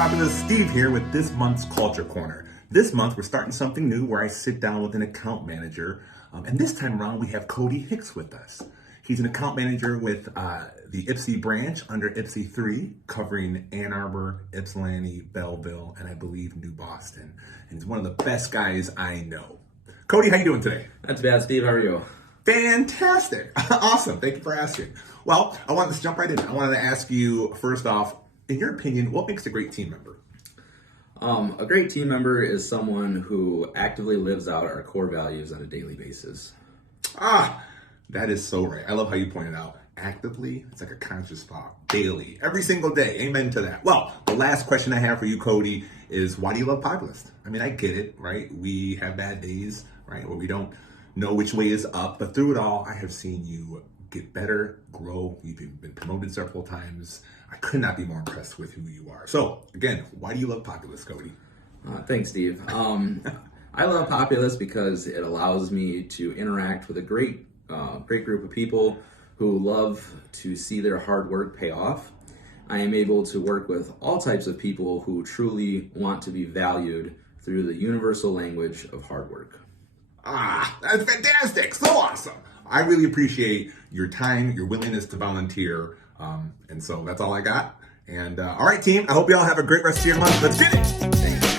Populist, Steve here with this month's Culture Corner. This month we're starting something new where I sit down with an account manager, and this time around we have Cody Hicks with us. He's an account manager with the Ypsi branch under Ypsi 3, covering Ann Arbor, Ypsilanti, Belleville, and I believe New Boston. And he's one of the best guys I know. Cody, how you doing today? Not too bad, Steve. How are you? Fantastic. Awesome. Thank you for asking. Well, I wanted to jump right in. I wanted to ask you, first off, in your opinion, what makes a great team member? A great team member is someone who actively lives out our core values on a daily basis. That is so right. I love how you pointed out. Actively, it's like a conscious thought. Daily, every single day. Amen to that. Well, the last question I have for you, Cody, is why do you love Populist? I mean, I get it, right? We have bad days, right, where we don't know which way is up. But through it all, I have seen you get better, grow. You've been promoted several times. I could not be more impressed with who you are. So, again, why do you love Populist, Cody? Thanks, Steve. I love Populist because it allows me to interact with a great group of people who love to see their hard work pay off. I am able to work with all types of people who truly want to be valued through the universal language of hard work. That's fantastic. So awesome. I really appreciate your time, your willingness to volunteer. And so that's all I got. And all right, team, I hope you all have a great rest of your month. Let's get it. Thanks.